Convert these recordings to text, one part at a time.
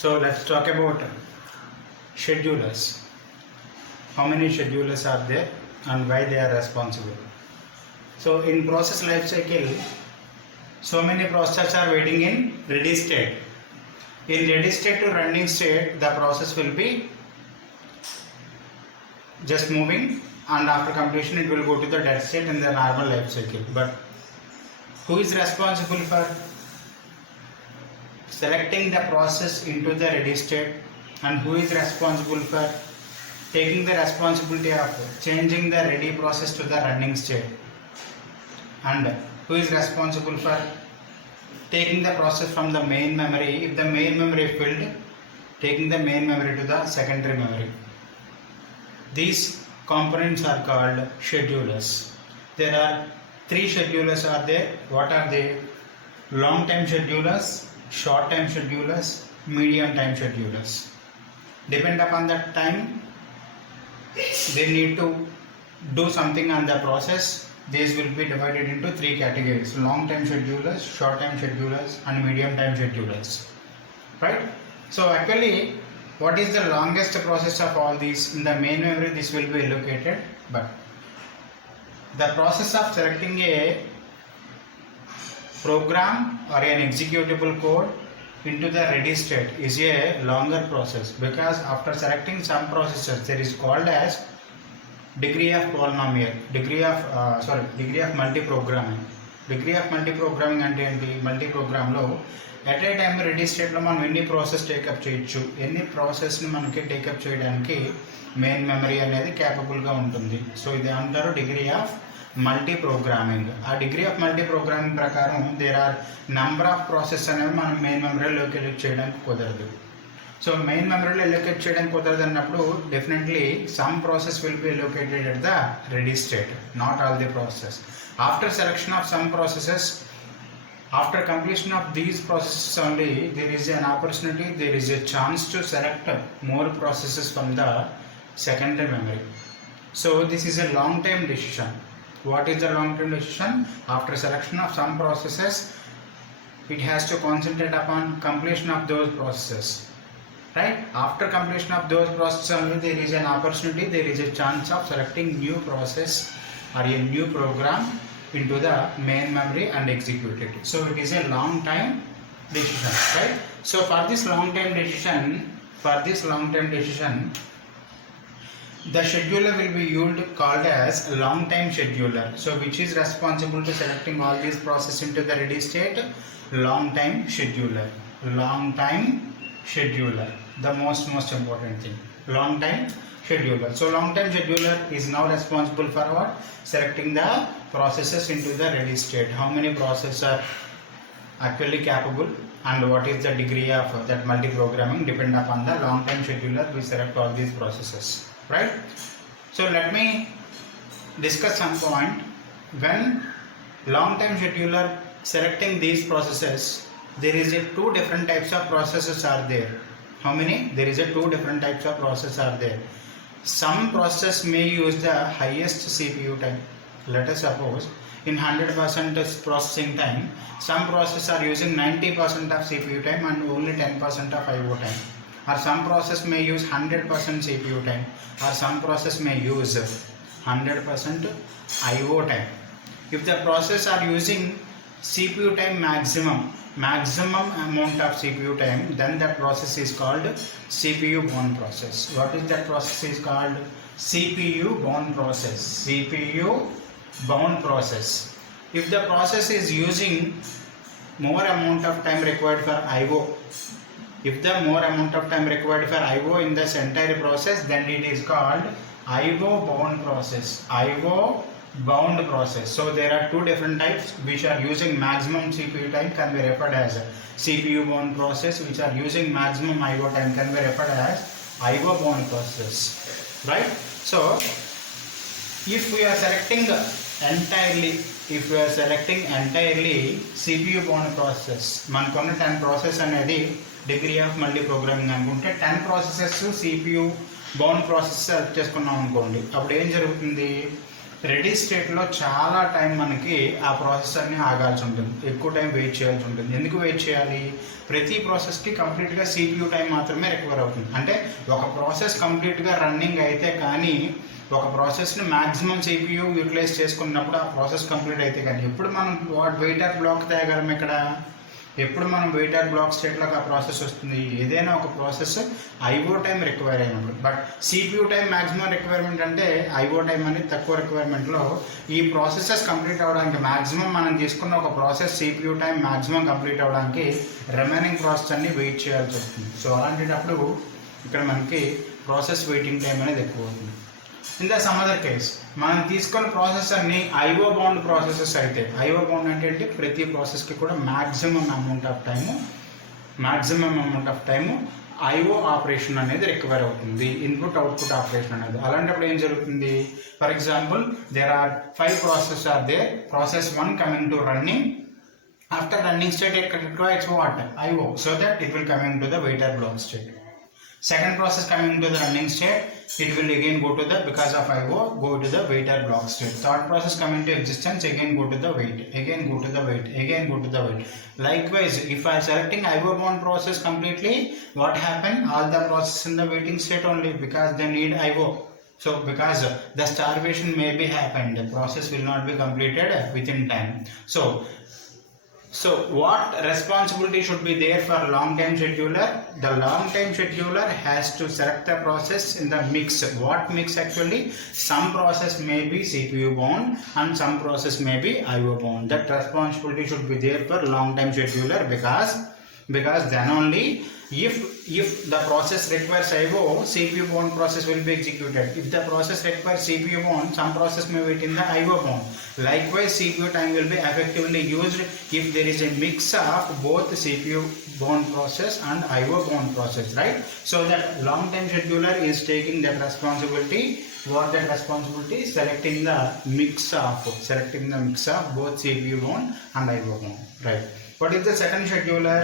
So let's talk about schedulars. How many schedulars are there and why they are responsible? So in process life cycle, so many processes are waiting in ready state. In ready state to running state, the process will be just moving, and after completion it will go to the dead state in the normal life cycle. But who is responsible for selecting the process into the ready state, and who is responsible for taking the responsibility of changing the ready process to the running state, and who is responsible for taking the process from the main memory, if the main memory filled, taking the main memory to the secondary memory. These components are called schedulers. There are three schedulers are there. What are they? Long time schedulers, short time schedulers, medium time schedulers. Depend upon the time they need to do something on the process. These will be divided into three categories: long time schedulers, short time schedulers, and medium time schedulers. Right? So actually, what is the longest process of all these? In the main memory, this will be allocated, but the process of selecting a program or an executable code into the ready state is a longer process, because after selecting some processes, there is called as degree of polynomial, degree of multiprogramming. Degree of multiprogramming అంటే ఏంటి? మల్టీప్రోగ్రామ్లో at a time ready స్టేట్లో మనం ఎన్ని process take up చేయొచ్చు, ఎన్ని ప్రాసెస్ని మనకి టేకప్ చేయడానికి మెయిన్ మెమరీ అనేది క్యాపబుల్గా ఉంటుంది. సో ఇది అంటారు డిగ్రీ ఆఫ్ మల్టీ ప్రోగ్రామింగ్. ఆ డిగ్రీ ఆఫ్ మల్టీ ప్రోగ్రామింగ్ ప్రకారం there are number of process అనేవి మనం మెయిన్ మెమరీలో లొకేట్ చేయడానికి కుదరదు. సో మెయిన్ మెమరీలో లొకేట్ చేయడానికి కుదరదు అన్నప్పుడు definitely some process will be located at the ready state, not all the process. After selection of some processes, after completion of these processes only, there is an opportunity, there is a chance to select more processes from the secondary memory. So this is a long time decision. What is the long term decision? After selection of some processes, it has to concentrate upon completion of those processes. Right? After completion of those processes only, there is an opportunity, there is a chance of selecting new process or a new program into the main memory and execute it. So it is a long time decision, right? So for this long time decision, the scheduler will be called as long time scheduler. So which is responsible to selecting all these processes into the ready state? Long time scheduler. Long time scheduler, the most important thing. Long time scheduler. So long time scheduler is now responsible for what? Selecting the processes into the ready state. How many processes are actually capable, and what is the degree of that multi-programming depend upon the long time scheduler. We select all these processes, right? So let me discuss some point. When long time scheduler selecting these processes, there is a two different types of processes are there. How many? There is a two different types of processes are there. Some process may use the highest CPU time. Let us suppose in 100% processing time, some processes are using 90% of CPU time and only 10% of IO time. Or some process may use 100% CPU time, or some process may use 100% IO time. If the process are using CPU time maximum amount of CPU time, then that process is called CPU bound process. What is that process is called? CPU bound process. CPU bound process. If the process is using more amount of time required for IO, if the more amount of time required for IO in this entire process, then it is called IO bound process. IO bound process. So there are two different types which are using maximum CPU time can be referred as CPU bound process, which are using maximum IO time can be referred as IO bound process, right? So if we are selecting entirely CPU bound process, మనకున్న 10 process అనేది degree of multi programming అనుకుంటే 10 processes CPU bound process select చేసుకున్నాం అనుకోండి, అప్పుడు ఏం జరుగుతుంది? రెడీ స్టేట్లో చాలా టైం మనకి ఆ ప్రాసెసర్ని ఆగాల్సి ఉంటుంది, ఎక్కువ టైం వెయిట్ చేయాల్సి ఉంటుంది. ఎందుకు వెయిట్ చేయాలి? ప్రతి ప్రాసెస్కి కంప్లీట్గా CPU టైం మాత్రమే రిక్వైర్ అవుతుంది. అంటే ఒక ప్రాసెస్ కంప్లీట్గా రన్నింగ్ అయితే కానీ ఒక ప్రాసెస్ని మ్యాక్సిమం CPU యూటిలైజ్ చేసుకున్నప్పుడు ఆ ప్రాసెస్ కంప్లీట్ అయితే కానీ ఎప్పుడు మనం వెయిటర్ బ్లాక్ తేగలం ఇక్కడ? ఎప్పుడు మనం వెయిటర్ బ్లాక్ స్టేట్లోకి ఆ ప్రాసెస్ వస్తుంది? ఏదైనా ఒక ప్రాసెస్ IO టైం రిక్వైర్ అయినప్పుడు. But CPU time maximum requirement అంటే IO టైం అనేది తక్కువ రిక్వైర్మెంట్లో ఈ ప్రాసెసెస్ కంప్లీట్ అవ్వడానికి మ్యాక్సిమం మనం తీసుకున్న ఒక process CPU time maximum complete అవ్వడానికి రిమైనింగ్ ప్రాసెస్ అన్ని వెయిట్ చేయాల్సి వస్తుంది. సో అలాంటప్పుడు ఇక్కడ మనకి ప్రాసెస్ వెయిటింగ్ టైం అనేది ఎక్కువ అవుతుంది. In the some other case మనం తీసుకున్న ప్రాసెసర్ని IO బౌండ్ ప్రాసెసెస్ అయితే, IO బౌండ్ అంటే ప్రతి ప్రాసెస్కి కూడా maximum amount of time IO operation అనేది రిక్వైర్ అవుతుంది, ఇన్పుట్ అవుట్పుట్ ఆపరేషన్ అనేది. అలాంటప్పుడు ఏం జరుగుతుంది? For example there are 5 process are there. Process 1 coming to running. After running state it requires what? IO, so that it will coming to the waiter block state. Second process coming to the running state, it will again go to the, because of IO, go to the waiter block state. Third process coming to existence, again go to the wait, again go to the wait, again go to the wait. Likewise, if I am selecting IO bound process completely, what happen? All the process in the waiting state only, because they need IO. So because the starvation may be happened, the process will not be completed within time. So what responsibility should be there for long time scheduler? The long time scheduler has to select the process in the mix. What mix actually? Some process may be CPU bound and some process may be IO bound. That responsibility should be there for long time scheduler, because then only if the process requires IO, CPU bound process will be executed. If the process requires CPU bound, some process may wait in the IO bound. Likewise, CPU time will be effectively used if there is a mix of both CPU bound process and IO bound process, right? So that long time scheduler is taking that responsibility. What that responsibility? Selecting the mix of both CPU bound and IO bound, right? What is the second scheduler?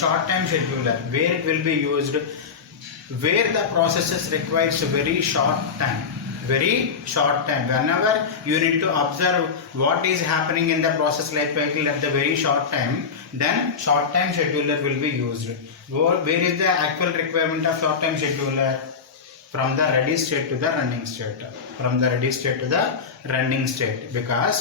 Short time scheduler, where it will be used where the processes requires very short time. Whenever you need to observe what is happening in the process life cycle at the very short time, then short time scheduler will be used. Where is the actual requirement of short time scheduler? From the ready state to the running state, because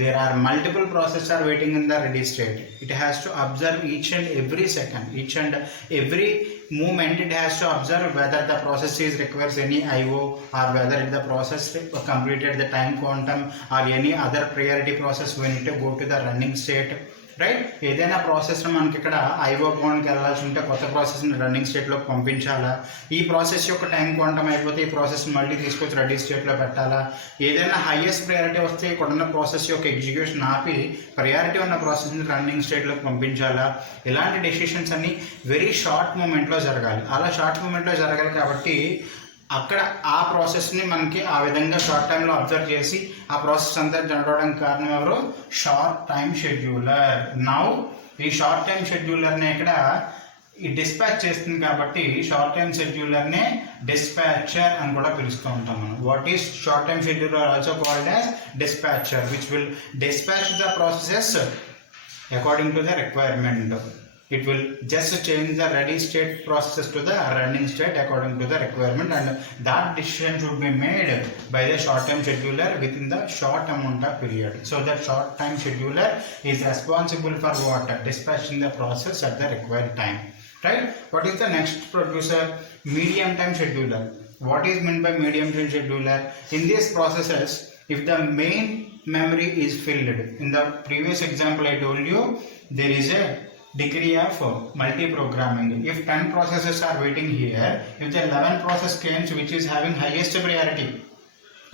there are multiple processes are waiting in the ready state. It has to observe each and every second, each and every movement. It has to observe whether the process requires any IO, or whether the process completed the time quantum, or any other priority process we need to go to the running state, right? ఏదైనా ప్రాసెస్ మనకి ఇక్కడ IO బౌండ్కి వెళ్ళాల్సి ఉంటే కొత్త ప్రాసెస్ని రన్నింగ్ స్టేట్లోకి పంపించాలా? ఈ ప్రాసెస్ యొక్క టైం క్వాంటమ్ అయిపోతే ఈ ప్రాసెస్ని మళ్ళీ తీసుకొచ్చి రెడీ స్టేట్లో పెట్టాలా? ఏదైనా హైయెస్ట్ ప్రయారిటీ వస్తే ఇక్కడ ఉన్న ప్రాసెస్ యొక్క ఎగ్జిక్యూషన్ ఆపి ప్రయారిటీ ఉన్న ప్రాసెస్ని రన్నింగ్ స్టేట్లోకి పంపించాలా? ఇలాంటి డెసిషన్స్ అన్ని వెరీ షార్ట్ మూమెంట్లో జరగాలి. అలా షార్ట్ మూమెంట్లో జరగాలి కాబట్టి అక్కడ ఆ ప్రాసెస్ని మనకి ఆ విధంగా షార్ట్ టైంలో అబ్జర్వ్ చేసి ఆ ప్రాసెస్ అంతా జరగడానికి కారణం ఎవరు? Short time scheduler. నౌ ఈ షార్ట్ టైం షెడ్యూలర్ని ఇక్కడ ఈ డిస్పాచ్ చేస్తుంది కాబట్టి షార్ట్ టైం షెడ్యూలర్నే డిస్పాచర్ అని కూడా పిలుస్తూ ఉంటాం మనం. What is short time scheduler? Also called as dispatcher, which will dispatch the processes according to the requirement. It will just change the ready state process to the running state according to the requirement, and that decision should be made by the short time scheduler within the short amount of period. So that short time scheduler is responsible for what? Dispatching the process at the required time, right? What is the next producer? Medium time scheduler. What is meant by medium time scheduler? In these processes, if the main memory is filled, in the previous example I told you, there is a degree of multi-programming. If 10 processes are waiting here, if the 11th process comes which is having highest priority,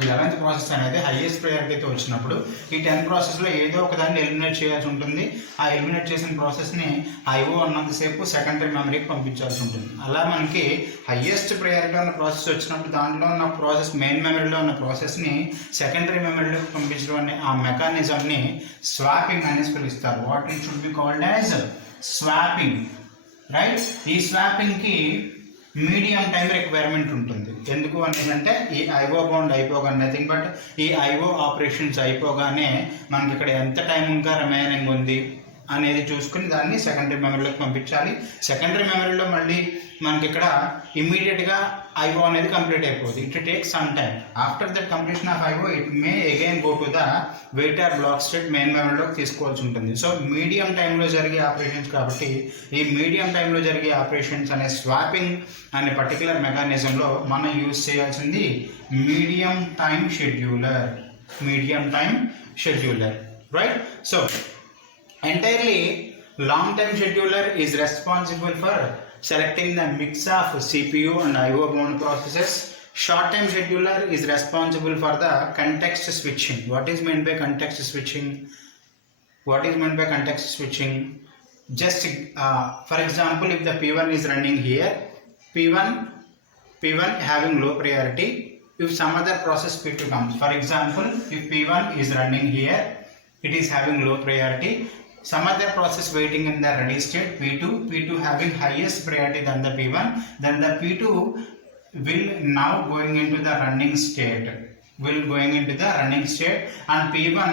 11th process అనేది హైయెస్ట్ ప్రయారిటీతో వచ్చినప్పుడు ఈ 10 ప్రాసెస్లో ఏదో ఒక దాన్ని ఎలిమినేట్ చేయాల్సి ఉంటుంది. ఆ ఎలిమినేట్ చేసిన ప్రాసెస్ని IO ఉన్నంతసేపు సెకండరీ మెమరీకి పంపించాల్సి ఉంటుంది. అలా మనకి హైయెస్ట్ ప్రయారిటీ ఉన్న ప్రాసెస్ వచ్చినప్పుడు దాంట్లో ఉన్న ప్రాసెస్ మెయిన్ మెమరీలో ఉన్న ప్రాసెస్ని సెకండరీ మెమరీలోకి పంపించడం అనే ఆ మెకానిజంని స్వాపింగ్ అనేసి పిలుస్తారు. What it should be called as swapping, right? ఈ స్వాపింగ్కి మీడియం టైం రిక్వైర్మెంట్ ఉంటుంది. ఎందుకు అంటే ఈ ఐఓ బౌండ్ అయిపోగానే నథింగ్ బట్ ఈ ఐఓ ఆపరేషన్స్ అయిపోగానే మనకి ఇక్కడ ఎంత టైం ఇంకా రిమైనింగ్ ఉంది అనేది చూసుకుని దాన్ని సెకండరీ మెమరీలోకి పంపించాలి. సెకండరీ మెమరీలో మళ్ళీ మనకి ఇక్కడ ఇమీడియట్గా ఐఓ అనేది కంప్లీట్ అయిపోతుంది. It take some time. After that completion of IO it may again go to the wait or block state main మెమరీలోకి తీసుకోవాల్సి ఉంటుంది. సో మీడియం టైంలో జరిగే ఆపరేషన్స్ కాబట్టి ఈ మీడియం టైంలో జరిగే ఆపరేషన్స్ అనే స్వాపింగ్ అనే పర్టికులర్ మెకానిజంలో మనం యూజ్ చేయాల్సింది medium time scheduler. Medium time scheduler, right? So entirely long time scheduler is responsible for selecting the mix of CPU and IO bound processes. Short time scheduler is responsible for the context switching. What is meant by context switching? What is meant by context switching? Just for example, if the P1 is running here, P1 having low priority, if some other process P2 comes, for example, if P1 is running here, it is having low priority. Some other process waiting in the ready state, P2 having highest priority than the P1, then the P2 will now going into the running state, and P1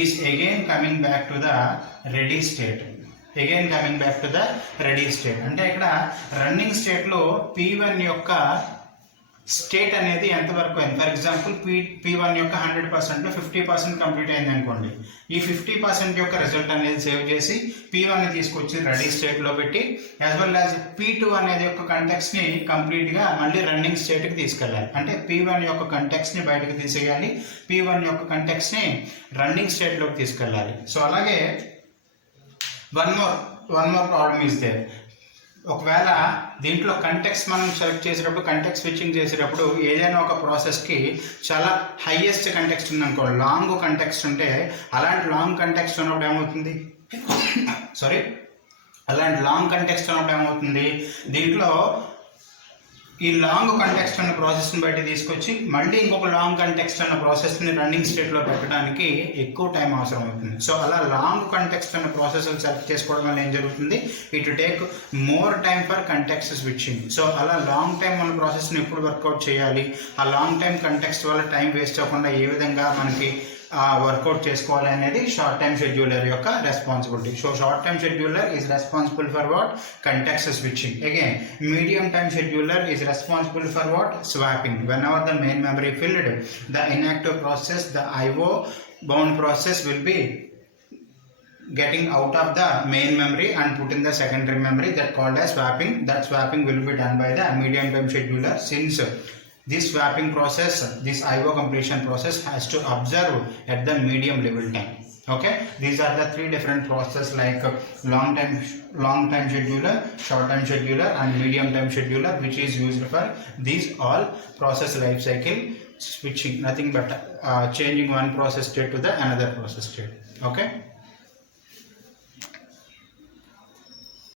is again coming back to the ready state. అంటే ఇక్కడ running state లో P1 యొక్క స్టేట్ అనేది ఎంతవరకు అయింది? For example P1 యొక్క 100% 50% కంప్లీట్ అయింది అనుకోండి. ఈ 50% యొక్క రిజల్ట్ అనేది సేవ్ చేసి P1 ని తీసుకొచ్చి రెడీ స్టేట్ లో పెట్టి యాజ్ వెల్ యాజ్ P2 అనేది యొక్క కంటెక్స్ట్ ని కంప్లీట్ గా మళ్ళీ రన్నింగ్ స్టేట్ కి తీసుకెళ్ళాలి. అంటే P1 యొక్క కంటెక్స్ట్ ని బయటకు తీసేయాలి, P1 యొక్క కంటెక్స్ట్ ని రన్నింగ్ స్టేట్ లోకి తీసుకెళ్ళాలి. సో అలాగే one more problem is there. ఒకవేళ దీంట్లో కంటెక్స్ట్ మనం సెలెక్ట్ చేసేటప్పుడు, కంటెక్స్ట్ స్విచ్చింగ్ చేసేటప్పుడు ఏదైనా ఒక ప్రాసెస్కి చాలా హైయెస్ట్ కంటెక్స్ట్ ఉందనుకో, లాంగ్ కంటెక్స్ట్ ఉంటే అలాంటి లాంగ్ కంటెక్స్ట్ ఉన్నప్పుడు ఏమవుతుంది దీంట్లో ఈ లాంగ్ కంటెక్స్ట్ అన్న ప్రాసెస్ని బయట తీసుకొచ్చి మళ్ళీ ఇంకొక లాంగ్ కంటెక్స్ట్ అన్న ప్రాసెస్ని రన్నింగ్ స్టేట్లో పెట్టడానికి ఎక్కువ టైం అవసరం అవుతుంది. సో అలా లాంగ్ కంటెక్స్ట్ అన్న ప్రాసెస్ సెలెక్ట్ చేసుకోవడం వల్ల ఏం జరుగుతుంది? It take more time for context switching. So అలా లాంగ్ టైం మన ప్రాసెస్ని ఎప్పుడు వర్కౌట్ చేయాలి, ఆ లాంగ్ టైం కంటెక్స్ట్ వల్ల టైం వేస్ట్ అవ్వకుండా ఏ విధంగా మనకి వర్కౌట్ చేసుకోవాలి అనేది షార్ట్ టైమ్ షెడ్యూలర్ యొక్క responsibility. So short time scheduler is responsible for what? Context switching. Again medium time scheduler is responsible for what? Swapping. When ever the main memory filled, the inactive process, the IO bound process will be getting out of the main memory and put in the secondary memory, that called as swapping. That swapping will be done by the medium time scheduler, since this swapping process, this IO completion process has to observe at the medium level time. Okay, these are the three different processes like long time scheduler, short time scheduler and medium time scheduler, which is used for these all process life cycle switching, nothing but changing one process state to the another process state. Okay.